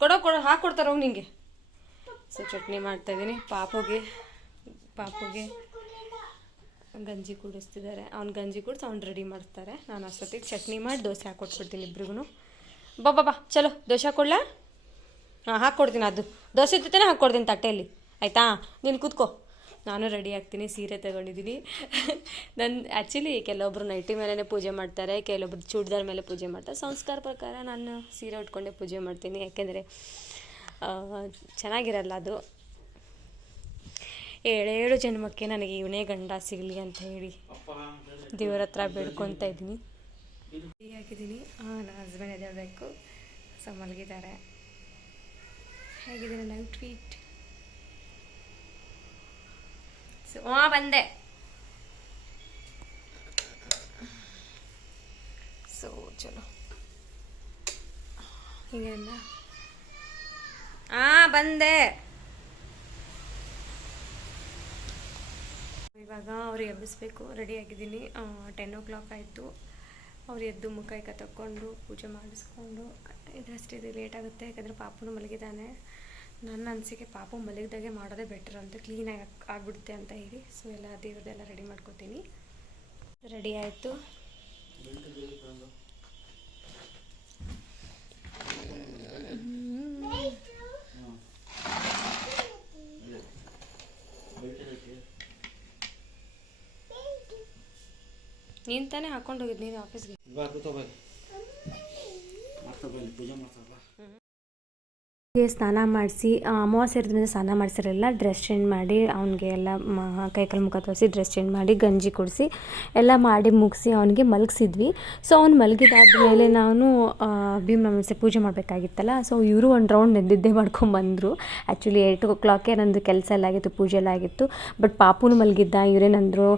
ಕೊಡೋ ಹಾಕ್ಕೊಡ್ತಾರೆ ಹೋಗಿ ನಿಂಗೆ. ಸೊ ಚಟ್ನಿ ಮಾಡ್ತಾಯಿದ್ದೀನಿ. ಪಾಪುಗೆ ಗಂಜಿ ಕುಡಿಸ್ತಿದ್ದಾರೆ. ಅವ್ನು ಗಂಜಿ ಕುಡಿಸಿ ಅವ್ನು ರೆಡಿ ಮಾಡ್ತಾರೆ. ನಾನು ಅಷ್ಟೊತ್ತಿಗೆ ಚಟ್ನಿ ಮಾಡಿ ದೋಸೆ ಹಾಕ್ಕೊಟ್ಬಿಡ್ತೀನಿ ಇಬ್ರಿಗೂ. ಬಾ ಚಲೋ ದೋಸೆ ಹಾಕ್ಕೊಡ್ಲಾ? ಹಾಕ್ಕೊಡ್ತೀನಿ. ಅದು ದೋಸೆ ಜೊತೆನೇ ಹಾಕ್ಕೊಡ್ತೀನಿ ತಟ್ಟೆಯಲ್ಲಿ, ಆಯಿತಾ? ನೀನು ಕೂತ್ಕೋ, ನಾನು ರೆಡಿ ಆಗ್ತೀನಿ. ಸೀರೆ ತಗೊಂಡಿದ್ದೀನಿ. ಆ್ಯಕ್ಚುಲಿ ಕೆಲವೊಬ್ರು ನೈಟಿ ಮೇಲೇ ಪೂಜೆ ಮಾಡ್ತಾರೆ, ಕೆಲವೊಬ್ರು ಚೂಡಿದಾರ್ ಮೇಲೆ ಪೂಜೆ ಮಾಡ್ತಾರೆ. ಸಂಸ್ಕಾರ ಪ್ರಕಾರ ನಾನು ಸೀರೆ ಉಟ್ಕೊಂಡೇ ಪೂಜೆ ಮಾಡ್ತೀನಿ, ಯಾಕೆಂದರೆ ಚೆನ್ನಾಗಿರಲ್ಲ ಅದು. 7 ಜನ್ಮಕ್ಕೆ ನನಗೆ ಇವನೇ ಗಂಡ ಸಿಗಲಿ ಅಂತ ಹೇಳಿ ದೇವರ ಹತ್ರ ಬೇಡ್ಕೊತಾ ಇದ್ದೀನಿ. ಹಾಕಿದ್ದೀನಿ. ನನ್ನ ಹಸ್ಬೆಂಡ್ ಎದ್ದೇಳಬೇಕು. ಸೊ ಮಲಗಿದ್ದಾರೆ. ಹೇಗಿದೆ ನನ್ನ ಔಟ್ಫಿಟ್? ಸೊ ಬಂದೆ. ಸೊ ಚಲೋ ಹೀಗೆಲ್ಲ ಬಂದೆ. ಇವಾಗ ಅವ್ರಿಗೆ ಎಬ್ಬಿಸ್ಬೇಕು. ರೆಡಿ ಆಗಿದ್ದೀನಿ. 10 o'clock ಆಯಿತು. ಅವ್ರು ಎದ್ದು ಮುಖ ತಕ್ಕೊಂಡು ಪೂಜೆ ಮಾಡಿಸ್ಕೊಂಡು ಇದರಷ್ಟಿದೆ. ಲೇಟ್ ಆಗುತ್ತೆ, ಯಾಕಂದರೆ ಪಾಪುನು ಮಲಗಿದ್ದಾನೆ. ನನ್ನ ಅನಿಸಿಕೆ ಪಾಪು ಮಲಗಿದಾಗೆ ಮಾಡೋದೇ ಬೆಟರ್ ಅಂತ, ಕ್ಲೀನಾಗಿ ಆಗಿಬಿಡುತ್ತೆ ಅಂತ ಹೇಳಿ. ಸೊ ಎಲ್ಲ ದೇವ್ರದ್ದೆಲ್ಲ ರೆಡಿ ಮಾಡ್ಕೊತೀನಿ. ರೆಡಿ ಆಯಿತು. ನೀನು ತಾನೇ ಹಾಕೊಂಡು ಹೋಗಿದ್ದು ನೀನು ಆಫೀಸ್ಗೆ. ಸ್ನಾನ ಮಾಡಿಸಿ, ಅಮಾವಾಸ್ಯೆ ಇರೋದ್ರಿಂದ ಸ್ನಾನ ಮಾಡಿಸಿರಲಿಲ್ಲ. ಡ್ರೆಸ್ ಚೇಂಜ್ ಮಾಡಿ ಅವನಿಗೆ ಎಲ್ಲ ಕೈಕಾಲು ಮುಖ ತೋರಿಸಿ ಡ್ರೆಸ್ ಚೇಂಜ್ ಮಾಡಿ ಗಂಜಿ ಕುಡಿಸಿ ಎಲ್ಲ ಮಾಡಿ ಮುಗಿಸಿ ಅವನಿಗೆ ಮಲಗಿಸಿದ್ವಿ. ಸೊ ಅವ್ನು ಮಲಗಿದಾದ್ಮೇಲೆ ನಾನು ಭೀಮನ ಪೂಜೆ ಮಾಡಬೇಕಾಗಿತ್ತಲ್ಲ. ಸೊ ಇವರು ಒಂದು ರೌಂಡ್ ನಿದ್ದೆ ಮಾಡ್ಕೊಂಬಂದರು. ಆ್ಯಕ್ಚುಲಿ 8 o'clock ನಂದು ಕೆಲಸ ಎಲ್ಲ ಆಗಿತ್ತು, ಪೂಜೆ ಎಲ್ಲ ಆಗಿತ್ತು. ಬಟ್ ಪಾಪುನು ಮಲಗಿದ್ದ. ಇವರೇನಂದರು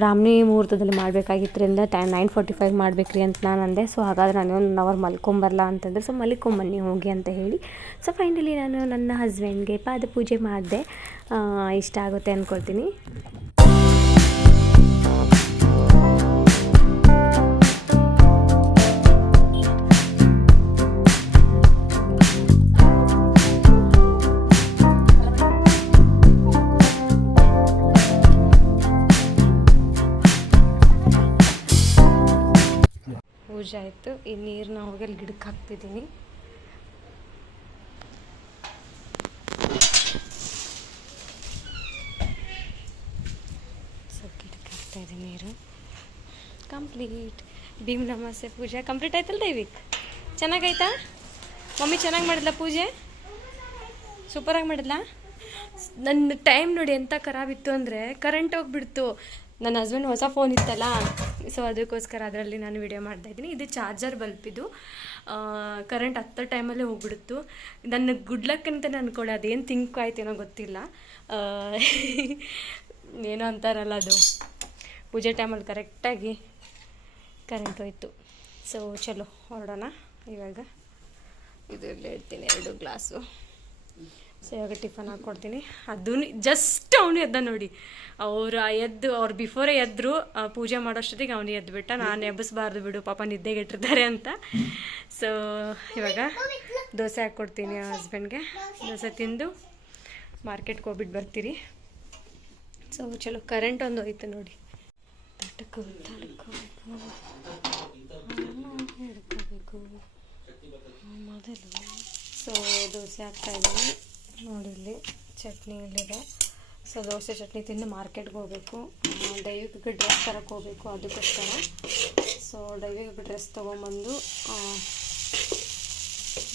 ಬ್ರಾಹ್ಮಣಿ ಮುಹೂರ್ತದಲ್ಲಿ ಮಾಡಬೇಕಾಗಿದ್ದರಿಂದ 9:45 ಮಾಡಬೇಕ್ರಿ ಅಂತ ನಾನು ಅಂದೆ. ಸೊ ಹಾಗಾದ್ರೆ ನಾನು 1 hour ಮಲ್ಕೊಂಬರಲ್ಲ ಅಂತಂದರೆ, ಸೊ ಮಲ್ಕೊಂಬನ್ನಿ ಹೋಗಿ ಅಂತ ಹೇಳಿ. ಸೊ ಫೈನಲಿ ನಾನು ನನ್ನ ಹಸ್ಬೆಂಡ್ಗೆ ಪಾದ ಪೂಜೆ ಮಾಡಿದೆ. ಇಷ್ಟ ಆಗುತ್ತೆ ಅಂದ್ಕೊಳ್ತೀನಿ. ಪೂಜೆ ಆಯಿತು. ಈ ನೀರನ್ನ ಹೋಗಿ ಅಲ್ಲಿ ಗಿಡಕ್ಕೆ ಹಾಕ್ತಿದ್ದೀನಿ. ಸೊ ಗಿಡಕ್ಕೆ ಹಾಕ್ತಾಯಿದ್ದೀನಿ ನೀರು. ಕಂಪ್ಲೀಟ್ ಭೀಮ್ ಅಮಾವಾಸ್ಯೆ ಪೂಜೆ ಕಂಪ್ಲೀಟ್ ಆಯ್ತಲ್ಲ ದೈವಿಕ್? ಚೆನ್ನಾಗಾಯ್ತಾ ಮಮ್ಮಿ? ಚೆನ್ನಾಗಿ ಮಾಡಿದ್ಲ ಪೂಜೆ? ಸೂಪರಾಗಿ ಮಾಡಿದ್ಲಾ? ನನ್ನ ಟೈಮ್ ನೋಡಿ ಎಂಥ ಖರಾಬಿತ್ತು ಅಂದರೆ ಕರೆಂಟ್ ಹೋಗ್ಬಿಡ್ತು. ನನ್ನ ಹಸ್ಬೆಂಡ್ ಹೊಸ ಫೋನ್ ಇತ್ತಲ್ಲ, ಸೊ ಅದಕ್ಕೋಸ್ಕರ ಅದರಲ್ಲಿ ನಾನು ವಿಡಿಯೋ ಮಾಡ್ತಾಯಿದ್ದೀನಿ. ಇದು ಚಾರ್ಜರ್ ಬಲ್ಪಿದು. ಕರೆಂಟ್ ಹತ್ತೋ ಟೈಮಲ್ಲೇ ಹೋಗ್ಬಿಡ್ತು. ನನ್ನ ಗುಡ್ ಲಕ್ ಅಂತ ಅಂದ್ಕೊಳ್ಳಿ. ಅದೇನು ಥಿಂಕ್ ಆಯ್ತೇನೋ ಗೊತ್ತಿಲ್ಲ. ಏನೋ ಅಂತಾರಲ್ಲ, ಅದು ಪೂಜೆ ಟೈಮಲ್ಲಿ ಕರೆಕ್ಟಾಗಿ ಕರೆಂಟ್ ಹೋಯ್ತು. ಸೊ ಚಲೋ ಹೊರಡೋಣ ಇವಾಗ. ಇದರಲ್ಲಿ ಇಡ್ತೀನಿ 2 ಗ್ಲಾಸು. ಸೊ ಇವಾಗ ಟಿಫನ್ ಹಾಕ್ಕೊಡ್ತೀನಿ. ಅದು ಜಸ್ಟ್ ಅವನು ಎದ್ದ ನೋಡಿ. ಅವ್ರು ಬಿಫೋರೇ ಎದ್ದರು. ಪೂಜೆ ಮಾಡೋಷ್ಟೊತ್ತಿಗೆ ಅವನು ಎದ್ದುಬಿಟ್ಟ. ನಾನು ಎಬ್ಬಿಸ್ಬಾರ್ದು ಬಿಡು, ಪಾಪ ನಿದ್ದೆಗೆಟ್ಟಿರ್ತಾರೆ ಅಂತ. ಸೊ ಇವಾಗ ದೋಸೆ ಹಾಕ್ಕೊಡ್ತೀನಿ ಹಸ್ಬೆಂಡ್ಗೆ. ದೋಸೆ ತಿಂದು ಮಾರ್ಕೆಟ್ಗೆ ಹೋಗ್ಬಿಟ್ಟು ಬರ್ತೀರಿ. ಸೊ ಚಲೋ ಕರೆಂಟ್ ಒಂದು ಹೋಯ್ತು ನೋಡಿ. ಹಿಡ್ಕೋಬೇಕು ಮೊದಲು. ಸೊ ದೋಸೆ ಹಾಕ್ತಾಯಿದ್ದೀನಿ ನೋಡಿ. ಇಲ್ಲಿ ಚಟ್ನಿ ಇಲ್ಲಿದೆ. ಸೊ ದೋಸೆ ಚಟ್ನಿ ತಿಂದು ಮಾರ್ಕೆಟ್ಗೆ ಹೋಗಬೇಕು. ದೈವಿಕ ಡ್ರೆಸ್ ತರಕ್ಕೆ ಹೋಗಬೇಕು, ಅದಕ್ಕೋಸ್ಕರ. ಸೊ ದೈವಿಕ ಡ್ರೆಸ್ ತೊಗೊಂಬಂದು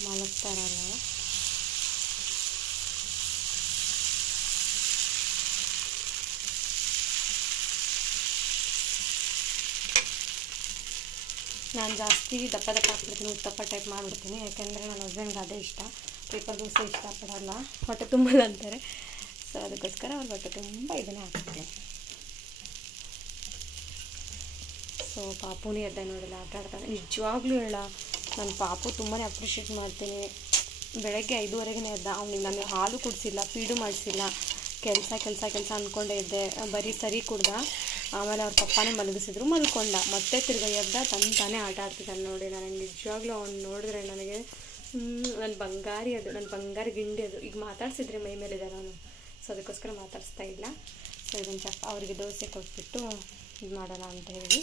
ಮಲಗ್ತಾರಲ್ಲ, ನಾನು ಜಾಸ್ತಿ ದಪ್ಪ ಹಾಕ್ಬಿಡ್ತೀನಿ, ಉತ್ತಪ್ಪ ಟೈಪ್ ಮಾಡಿಬಿಡ್ತೀನಿ. ಯಾಕೆಂದರೆ ನನ್ನ ಹಸ್ಬೆಂಡ್ಗೆ ಅದೇ ಇಷ್ಟ. ಪೇಪರ್ ದೋಸೆ ಇಷ್ಟಪಡಲ್ಲ, ಹೊಟ್ಟೆ ತುಂಬಲ್ಲ ಅಂತಾರೆ. ಸೊ ಅದಕ್ಕೋಸ್ಕರ ಅವ್ರ ಹೊಟ್ಟೆ ತುಂಬ ಇದನ್ನೇ ಹಾಕ್ತೀನಿ. ಸೊ ಪಾಪುನೇ ಎದ್ದ ನೋಡಿಲ್ಲ, ಆಟ ಆಡ್ತಾನೆ. ನಿಜವಾಗ್ಲೂ ಹೇಳ, ನನ್ನ ಪಾಪು ತುಂಬಾ ಅಪ್ರಿಷಿಯೇಟ್ ಮಾಡ್ತೀನಿ. ಬೆಳಗ್ಗೆ 5:30ಗೆ ಎದ್ದ. ಅವ್ನಿಗೆ ನಾನು ಹಾಲು ಕುಡಿಸಿಲ್ಲ, ಫೀಡು ಮಾಡಿಸಿಲ್ಲ. ಕೆಲಸ ಅಂದ್ಕೊಂಡೇ ಇದ್ದೆ. ಬರೀ ಸರಿ ಕುಡ್ದ. ಆಮೇಲೆ ಅವ್ರ ಪಪ್ಪನೇ ಮಲಗಿಸಿದ್ರು, ಮಲ್ಕೊಂಡ. ಮತ್ತೆ ತಿರ್ಗ ಎದ್ದ, ತಾನೇ ಆಟ ಆಡ್ತಿದ್ದಾನೆ ನೋಡಿ. ನನಗೆ ನಿಜವಾಗ್ಲೂ ಅವ್ನು ನೋಡಿದ್ರೆ ನನಗೆ ನನ್ನ ಬಂಗಾರಿ ಅದು, ನನ್ನ ಬಂಗಾರಿ ಗಿಂಡಿ ಅದು. ಈಗ ಮಾತಾಡ್ಸಿದ್ರೆ ಮೈ ಮೇಲಿದೆ ನಾನು. ಸೊ ಅದಕ್ಕೋಸ್ಕರ ಮಾತಾಡಿಸ್ತಾ ಇಲ್ಲ. ಸೊ ಇದನ್ನು ಅವರಿಗೆ ದೋಸೆ ಕೊಟ್ಬಿಟ್ಟು ಇದು ಮಾಡೋಣ ಅಂತ ಹೇಳಿ.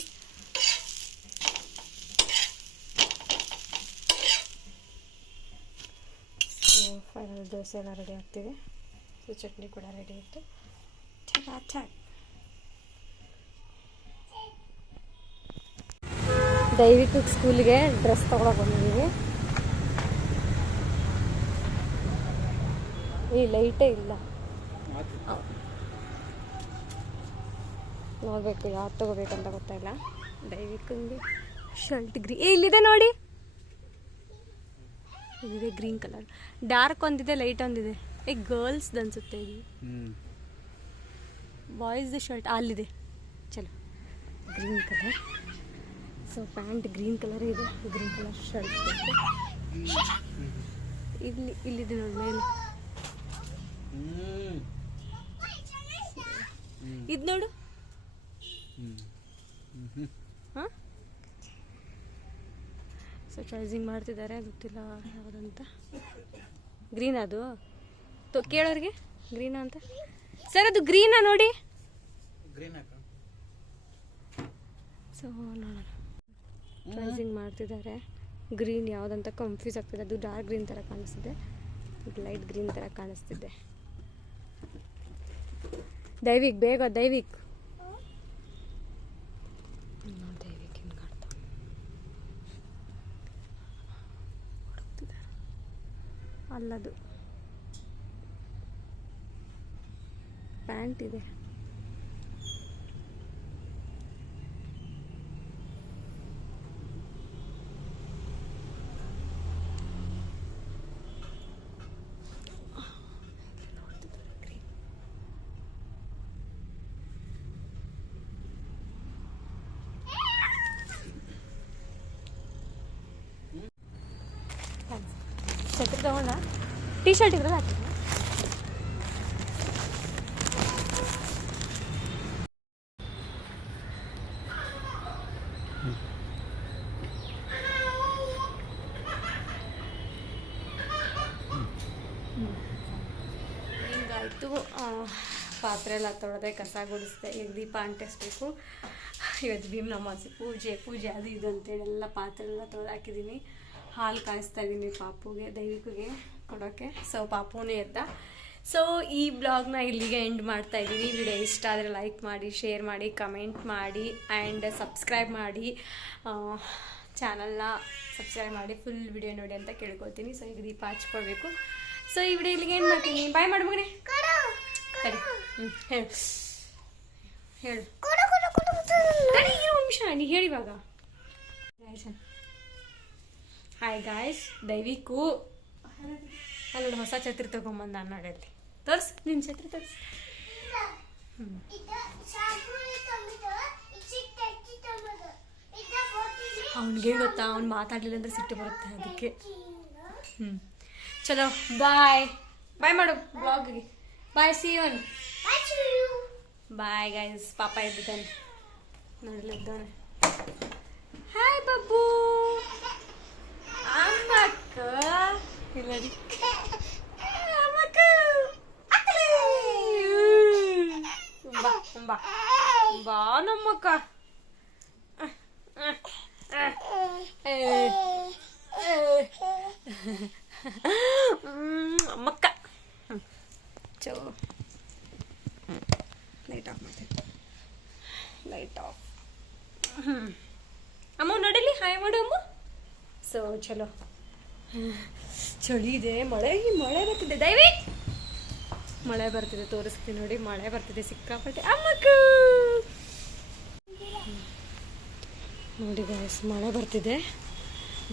ಸೊ ಫೈನಲ್ ದೋಸೆ ಎಲ್ಲ ರೆಡಿ ಆಗ್ತಿದೆ. ಸೊ ಚಟ್ನಿ ಕೂಡ ರೆಡಿ ಇತ್ತು. ಚಾಕ್ ದೈವಿಕ ಸ್ಕೂಲಿಗೆ ಡ್ರೆಸ್ ತೊಗೊಳಕ್ಕೆ ಬಂದಿದ್ದೀವಿ. ಈ ಲೈಟೇ ಇಲ್ಲ, ನೋಡಬೇಕು ಯಾವ್ದು ತೊಗೋಬೇಕಂತ ಗೊತ್ತಾಯಿಲ್ಲ. ದೈವಿಕಂಗೆ ಶರ್ಟ್ ಇಲ್ಲಿದೆ ನೋಡಿ, ಇದಿದೆ ಗ್ರೀನ್ ಕಲರ್. ಡಾರ್ಕ್ ಒಂದಿದೆ, ಲೈಟ್ ಒಂದಿದೆ. ಗರ್ಲ್ಸ್ದು ಅನ್ಸುತ್ತೆ ಇದು. ಬಾಯ್ಸ್ದು ಶರ್ಟ್ ಅಲ್ಲಿದೆ. ಚಲೋ green colour. So pant green colour ಇದೆ, ಗ್ರೀನ್ ಕಲರ್ ಶರ್ಟ್ ಇಲ್ಲಿದೆ ನೋಡಿ ಮೇಲೆ. ಇದು ನೋಡು. ಹಾಂ, ಸೊ ಚಾಯ್ಸಿಂಗ್ ಮಾಡ್ತಿದ್ದಾರೆ, ಗೊತ್ತಿಲ್ಲ ಯಾವುದಂತ. ಗ್ರೀನ್ ಅದು ಕೇಳೋರಿಗೆ ಗ್ರೀನಾ ಅಂತ. ಸರ್ ಅದು ಗ್ರೀನಾ ನೋಡಿ. ಸೊ ನೋಡೋಣ, ಚಾಯ್ಸಿಂಗ್ ಮಾಡ್ತಿದ್ದಾರೆ. ಗ್ರೀನ್ ಯಾವುದಂತ ಕನ್ಫ್ಯೂಸ್ ಆಗ್ತಿದೆ. ಅದು ಡಾರ್ಕ್ ಗ್ರೀನ್ ಥರ ಕಾಣಿಸ್ತಿದೆ, ಲೈಟ್ ಗ್ರೀನ್ ಥರ ಕಾಣಿಸ್ತಿದೆ. ದೈವಿಕ್ ಬೇಗ, ದೈವಿಕ್ ದೈವಿಕ್ ಹಿಂಗೆ ಕಾಡ್ತಾ ಅಲ್ಲದು. ಪ್ಯಾಂಟ್ ಇದೆ. ಛತ್ರಿ ತಗೊಂಡ ಟೀ ಶರ್ಟ್ ಇದ್ರೆ ಹಾಕಿ. ಹಿಂಗಾಯಿತು. ಪಾತ್ರೆ ಎಲ್ಲ ತೊಳೆದೆ, ಕಸ ಗುಡಿಸ್ದೆ, ಈಗ ದೀಪ ಅಂಟಿಸ್ಬೇಕು. ಇವತ್ತು ಭೀಮ್ ನಮಾಜ್ ಪೂಜೆ ಅದು ಇದು ಅಂತೇಳಿ ಎಲ್ಲ ಪಾತ್ರೆ ಎಲ್ಲ ತೊಳೆದು ಹಾಕಿದ್ದೀನಿ. ಹಾಲು ಕಾಯಿಸ್ತಾ ಇದ್ದೀನಿ ಪಾಪುಗೆ, ದೈವಿಕಿಗೆ ಕೊಡೋಕ್ಕೆ. ಸೊ ಪಾಪುನೇ ಎದ್ದ. ಸೊ ಈ ಬ್ಲಾಗ್ನ ಇಲ್ಲಿಗೆ ಎಂಡ್ ಮಾಡ್ತಾ ಇದ್ದೀನಿ. ವಿಡಿಯೋ ಇಷ್ಟ ಆದರೆ ಲೈಕ್ ಮಾಡಿ, ಶೇರ್ ಮಾಡಿ, ಕಮೆಂಟ್ ಮಾಡಿ ಆ್ಯಂಡ್ ಸಬ್ಸ್ಕ್ರೈಬ್ ಮಾಡಿ. ಚಾನಲ್ನ ಸಬ್ಸ್ಕ್ರೈಬ್ ಮಾಡಿ, ಫುಲ್ ವಿಡಿಯೋ ನೋಡಿ ಅಂತ ಕೇಳ್ಕೊಳ್ತೀನಿ. ಸೊ ಈಗ ದೀಪ ಹಚ್ಕೊಳ್ಬೇಕು. ಸೊ ಈ ವಿಡಿಯೋ ಇಲ್ಲಿಗೆ ಏನು ಮಾಡ್ತೀನಿ. ಬಾಯ್ ಮಾಡು ಮಗನೇ. ಸರಿ, ಹೇಳು ಹೇಳು ತಡಿ ನಿಮಿಷ, ನೀ ಹೇಳಿವಾಗ. ಹಾಯ್ ಗಾಯ್ಸ್, ದೈವಿಕು ಅಲ್ಲೋಡು ಹೊಸ ಛತ್ರಿ ತಗೊಂಬಂದ ಅನ್ನೋಡಲ್ಲಿ. ತೋರ್ಸು ನಿನ್ನ ಛತ್ರಿ ತೋರ್ಸು. ಅವನಿಗೆ ಗೊತ್ತಾ, ಅವ್ನು ಮಾತಾಡಲಿಲ್ಲ ಅಂದ್ರೆ ಸಿಟ್ಟು ಬರುತ್ತೆ ಅದಕ್ಕೆ. ಚಲೋ ಬಾಯ್ ಮಾಡು ಬ್ಲಾಗ್ಗೆ. Bye, see you. Bye guys. ಪಾಪ ಎದ್ದಿದ್ದಾನೆ, ನೋಡ್ಲಿದ್ದಾನೆ. ಹಾಯ್ ಬಬ್ಬು. ಅಮ್ಮಕ್ಕ ಇಲ್ಲಡಿ, ಅಮ್ಮಕ್ಕ ಬಾ ಬಾ ನಮ್ಮಕ್ಕ. ಅಮ್ಮಕ್ಕ ಚೋ ಲೈಟ್ ಆಫ್ ಮಾಡ್ತೀನಿ. Light off. ಅಮ್ಮ ನೋಡಿಲಿ, ಹಾಯ್ ಮಾಡು ಅಮ್ಮ. ಸೊ ಚಲೋ, ಚಳಿ ಇದೆ, ಮಳೆ ಬರ್ತಿದೆ. ದೈವಿ ಮಳೆ ಬರ್ತಿದೆ, ತೋರಿಸ್ತೀನಿ ನೋಡಿ. ಮಳೆ ಬರ್ತಿದೆ ಸಿಕ್ಕಾಪಟ್ಟೆ. ಅಮ್ಮಕ್ಕ ನೋಡಿ ಗಾಯ್ಸ್, ಮಳೆ ಬರ್ತಿದೆ.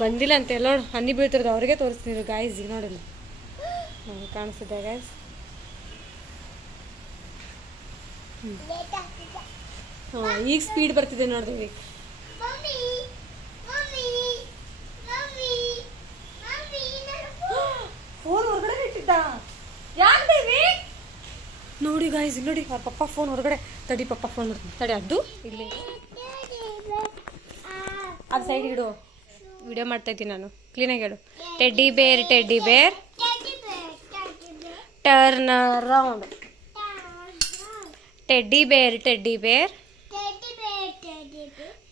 ಬಂದಿಲ್ಲ ಅಂತ ಎಲ್ಲ ಹನಿ ಬೀಳ್ತಿರೋದು, ಅವ್ರಿಗೆ ತೋರಿಸ್ತೀನಿ ಗಾಯ್ಸ್. ಈಗ ನೋಡಿಲ್ಲ, ಕಾಣಿಸ್ತಿದೆ ಗಾಯ್ಸ್. ಹಾಂ, ಈಗ ಸ್ಪೀಡ್ ಬರ್ತಿದೆ ನೋಡಿದ್ವಿ. ಫೋನ್ ಹೊರಗಡೆ ಇಟ್ಟಿದ್ದ. ಯಾಕೆ ನೋಡಿ ಗಾಯ್ಸ್, ನೋಡಿ ಅವ್ರ ಪಪ್ಪ ಫೋನ್ ಹೊರಗಡೆ. ತಡಿ, ಪಪ್ಪ ಫೋನ್ ಮಾಡ್ತೀನಿ ತಡಿ. ಅದು ಇಲ್ಲಿ ಅದು ಸೈಡ್ ಇಡು, ವಿಡಿಯೋ ಮಾಡ್ತಾ ಇದ್ದೀನಿ ನಾನು. ಕ್ಲೀನಾಗಿ ಹೇಳು. ಟೆಡ್ಡಿ ಬೇರ್ ಟರ್ನ್ ಅರೌಂಡ್. ಟೆಡ್ಡಿ ಬೇರ್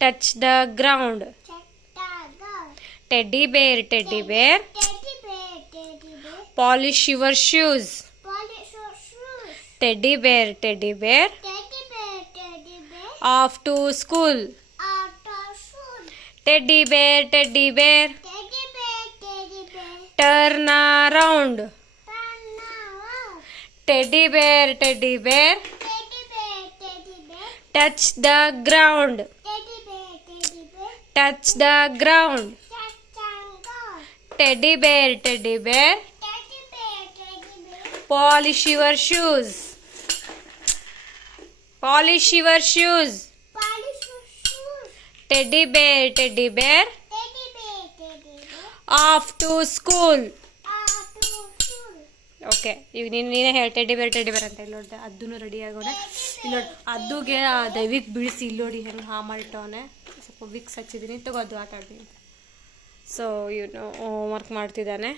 ಟಚ್ ದ ಗ್ರೌಂಡ್. ಟೆಡ್ಡಿ ಬೇರ್ polish your shoes. Teddy bear off to school. Teddy bear turn around. Teddy bear touch the ground. Teddy bear polish your shoes. Teddy bear off to school. Okay, ಈಗ ನೀನೇ ಹೇಳಿ. Teddy ಬೇರ್ ಅಂತ ಇಲ್ಲಿ ನೋಡಿದೆ. ಅದೂ ready ಆಗೋಣ. ಇಲ್ಲಿ ನೋಡಿ, ಅದುಗೆ ದೈವಿಕ್ ಬೀಳಿಸಿ ಇಲ್ಲಿ ನೋಡಿ ಹೆಂಗೆ ಮಾಡಿಟ್ಟವನೆ. ಸ್ವಲ್ಪ ವಿಕ್ಸ್ ಹಚ್ಚಿದ್ದೀನಿ, ತಗೋ ಅದು ಆಟ ಆಡ್ತೀನಿ. ಸೊ ಇವನು ಹೋಮ್ವರ್ಕ್ ಮಾಡ್ತಿದ್ದಾನೆ,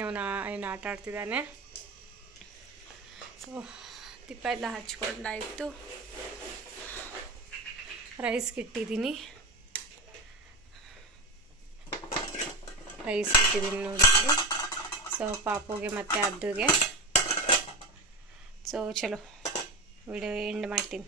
ಇವನು ಆಟ ಆಡ್ತಿದ್ದಾನೆ. ಸೊ ದೀಪ ಎಲ್ಲ ಹಚ್ಕೊಂಡಾಯಿತು. ರೈಸ್ಗೆ ಇಟ್ಟಿದ್ದೀನಿ ನೋಡಿ. ಸೊ ಪಾಪುಗೆ ಮತ್ತು ಅದ್ದುಗೆ. ಸೊ ಚಲೋ ವಿಡಿಯೋ ಎಂಡ್ ಮಾಡ್ತೀನಿ.